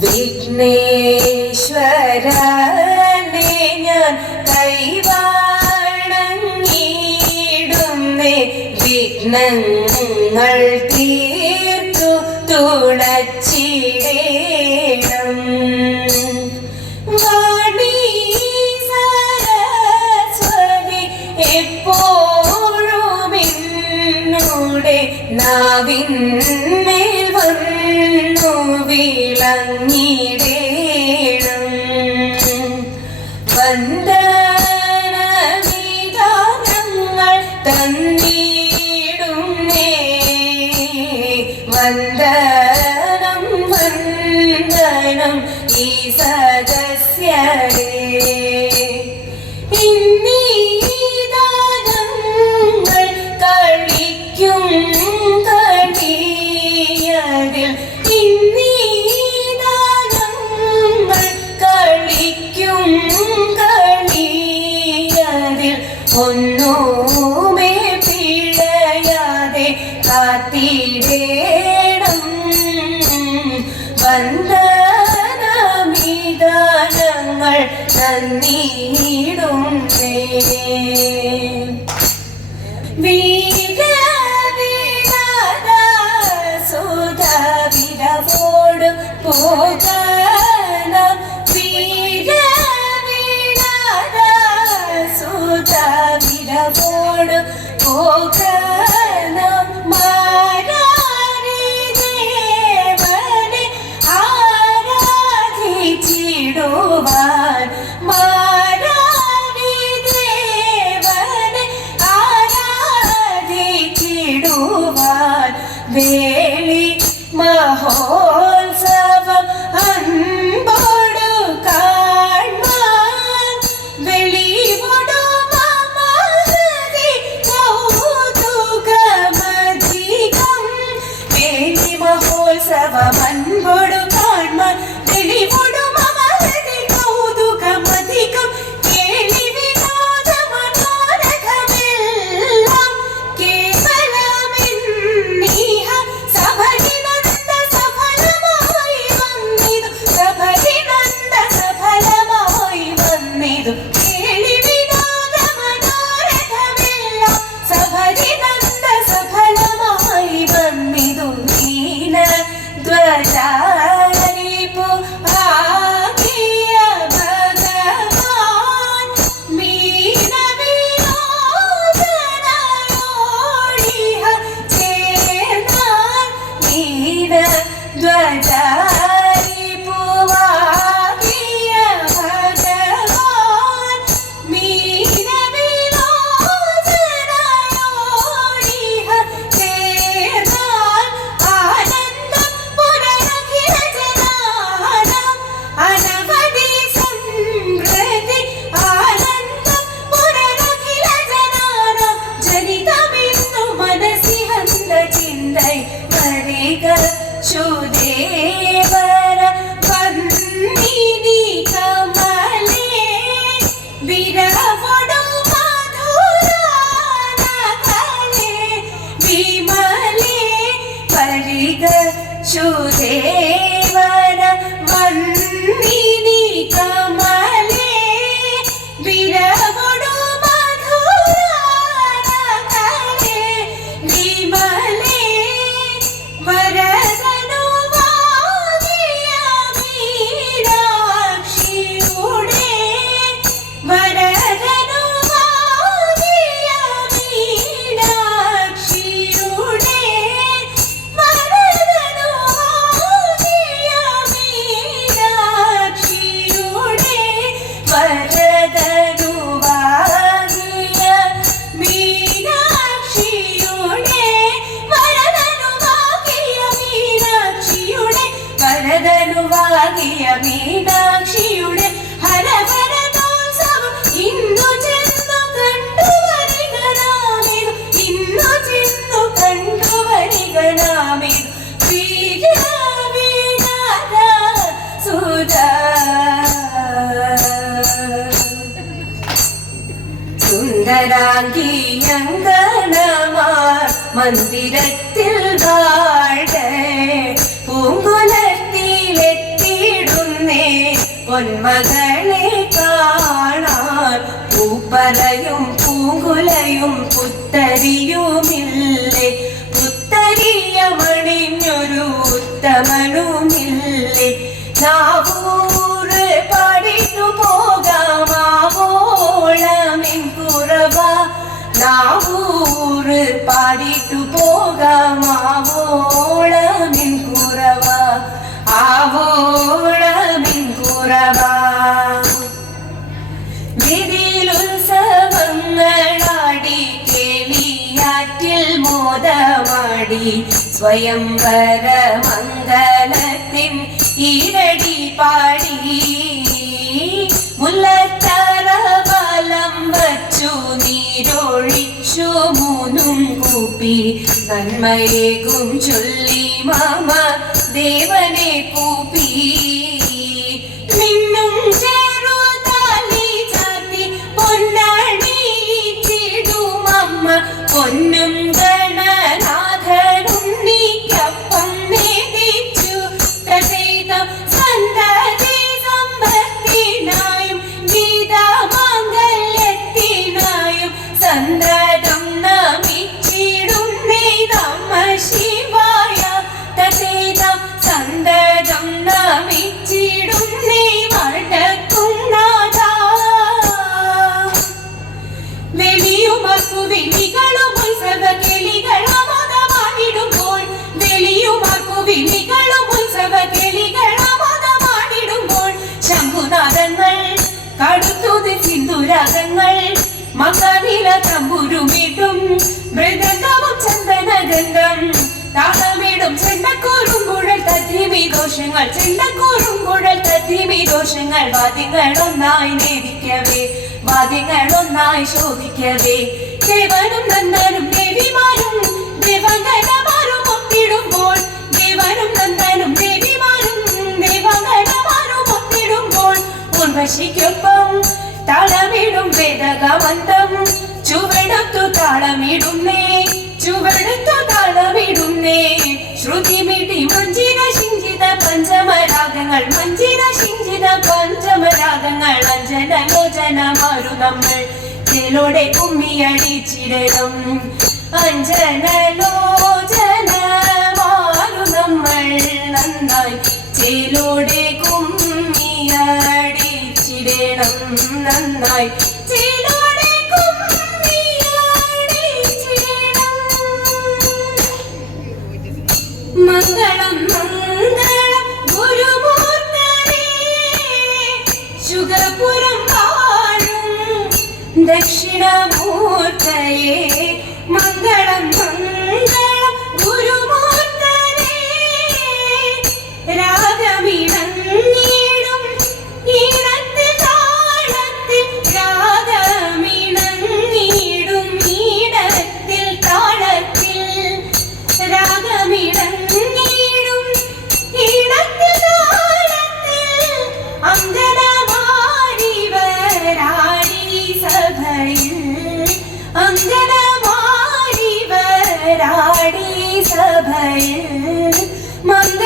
വിഘ്നേശ്വരനെ ഞാൻ കൈവാണങ്ങിടുന്നേ വിഘ്നങ്ങൾ തീർത്തു തുണച്ചിടേണം. വാണി സരസ്വതി എപ്പോഴും എന്നോടെ നാവിന്മേൽ വന്നു വിളങ്ങിടേണം. വന്ദനവിധാനങ്ങൾ തന്നിടുന്നേ വന്ദനം വന്ദനം ഈ സദസ്യരേ. ഇന്നീദാനങ്ങൾ കളിക്കും കളിയതിൽ ഇന്നീദാനങ്ങൾ കളിക്കും കളിയതിൽ ഒന്നുമേ പിഴയാതെ കാത്തിടേണം. വന്ദനമിദാനങ്ങൾ തന്നിടുന്നേ. വീരവിടവോട് പോകണം വീരവിടവോട് പോകണം. മാരാരി ദേവനെ ആരാധിച്ചിടുവാൻ മാരാരി ദേവനെ ആരാധിച്ചിടുവാൻ വേളി മഹോത്സവം അൻപോടു കാണാൻ വെളിവോടു മമഹൃദി കൗതുകമധികം. വേളി മഹോത്സവം അൻപോടു കാണാൻ വെളിവോടു മമഹൃദി കൗതുകമധികം. കേളി വിനോദ മനോരഥമെല്ലാം കേവലമെന്നീഹ സഫലിനന്ദ സഫലമായി വന്നിതു സഫലിനന്ദ സഫലമായി വന്നിതു. കേളി വിനോദ മനോരഥമെല്ലാം സഫലിനന്ദ സഫലമായി വന്നിതു. നീലധ്വജാരിപു ആകിയ ഭഗവാൻ മീനവിലോചനയോടിഹ ചേർന്നാൽ നീലധ്വജാരിപു ആകിയ ഭഗവാൻ മീനവിലോചനയോടിഹ ചേർന്നാൽ ആനന്ദം പുനരഖില ജനാനം അനവധി സമൃദ്ധി. ആനന്ദം പുനരഖില ജനാനം ജനിതമിന്നു മനസ്സിഹന്ത ചിന്തൈ വരിക ശുദേവര വന്ദിനി കമലേ വിരവൊടു മധുരാനകലേ വിമലേ വരിക ശുദേവര വന്ദിനി കമലേ വിരവൊടു മധുരാനകലേ വിമലേ വരദനു വാങ്ങിയ മീനാക്ഷിയുടെ വരദനു വാങ്ങിയ മീനാക്ഷിയുടെ വരദനു വാങ്ങിയ മീനാക്ഷിയുടെ വരദനു വാങ്ങിയ മീനാക്ഷിയുടെ വരദനു വാങ്ങിയ മീനാക്ഷിയുടെ വരദനു വാങ്ങിയ മീനാക്ഷിയുടെ ഹരവരദോത്സവം ഇന്നു ചെന്നു കണ്ടുവരിക നാമിതു ഇന്നു ചെന്നു കണ്ടുവരിക നാമിതു. വീരവിനാഥ സുധാ സുന്ദരാംഗിയങ്കണമാർ മന്ദിരത്തിൽ വാഴ പൂങ്കുലത്തിലെത്തി സുന്ദരിയുമില്ലേ, പുത്തരിയമണിഞ്ഞൊരു ഉത്തമനുമില്ലേ. നാവൂറ് പാടിട്ടു പോകാമാവോളമെൻ കുറവ, നാവൂറ് പാടിട്ടു പോകാമാവോളമെൻ കുറവ, ആവോളമെൻ കുറവ. വിധിയിലുത്സവങ്ങളാടി കേളിയാറ്റിൽ മോദമാടി സ്വയംവര മംഗലത്തിൻ ഈരടി പാടി. മുല്ലത്തറ വലം വച്ചു നീരൊഴിച്ചു മൂന്നും കൂപ്പി നന്മയേകും ചൊല്ലി മമ ദേവനെ കൂപ്പി. മിന്നും ചെറുതാലി ചാത്തി പൊന്നണിയിച്ചിടുമമ്മ പൊന്നും ഗണനാഥനും നീക്കപ്പം നേദിച്ചു തഥൈതം സന്തതി സമ്പത്തിനായും ഗീതാമംഗല്യത്തിനായും സന്തതം നമിച്ചിടുന്നേ നമഃ ശിവായ തഥൈതം സന്തതം നമിച്ചിടുന്നേ വടക്കും നാഥ. വെളിയുമർക്കു വിളികളും ഉത്സവ കിളികളമതമാടിടുമ്പോൾ, വെളിയുമർക്കു വിളികളും ഉത്സവ കിളികളമതമാടിടുമ്പോൾ ശംഖുനാദങ്ങൾ കടുത്തുതി സിന്ദൂരാഗങ്ങൾ മകനില തമ്പുരുമിട്ടും മൃദംഗവും ചന്ദനഗന്ധം താളമിടും ചെണ്ടക്കൂറുംകുഴൽ തദ്ധിമി ദോഷങ്ങൾ, ചെണ്ടക്കൂറുംകുഴൽ തദ്ധിമി ദോഷങ്ങൾ. വാദ്യങ്ങൾ ഒന്നായി നേദിക്കവേ, വാദ്യങ്ങൾ ഒന്നായി ശോഭിക്കവേ. ദേവനും നന്ദനും ദേവിമാരും ദേവഗണമാരും ഒത്തിടുമ്പോൾ, ദേവനും നന്ദനും ദേവിമാരും ദേവഗണമാരും ഒത്തിടുമ്പോൾ ഉർവശിക്കൊപ്പം താളമിടും വേദഗമന്തം ചുവടുത്തു താളമിടുന്നേ, ചുവടുത്തു താളമിടുന്നേ. ശ്രുതിമിടി മഞ്ജിര ശിഞ്ചിത പഞ്ചമരാഗങ്ങൾ, മഞ്ജിര ശിഞ്ചിത പഞ്ചമരാഗങ്ങൾ. അഞ്ജനലോചനമാരു നമ്മൾ ചേലോടെ കുമ്മിയടിച്ചിടണം, അഞ്ജനലോചനമാരു നമ്മൾ നന്നായി ചേലോടെ കുമ്മിയടിച്ചിടണം, നന്നായി ചേലോടെ കുമ്മിയടിച്ചിടണം. മംഗളം മംഗളം ഗുരുമൂർത്തനേ, ശുഗപുരം വാഴും ദക്ഷിണമൂർത്തയേ. മംഗളം മംഗളം ഗുരുമൂർത്തനേ, രാഗമിണങ്ങിടും ഈണത്തിൽ താളത്തിൽ, രാഗമിണങ്ങിടും ഈണത്തിൽ താളത്തിൽ, രാഗമിണങ്ങിടും ഈണത്തിൽ താളത്തിൽ. അങ്കണമാരിവരാടി സഭയിൽ, അങ്കണമാരിവരാടി സഭയിൽ. മംഗ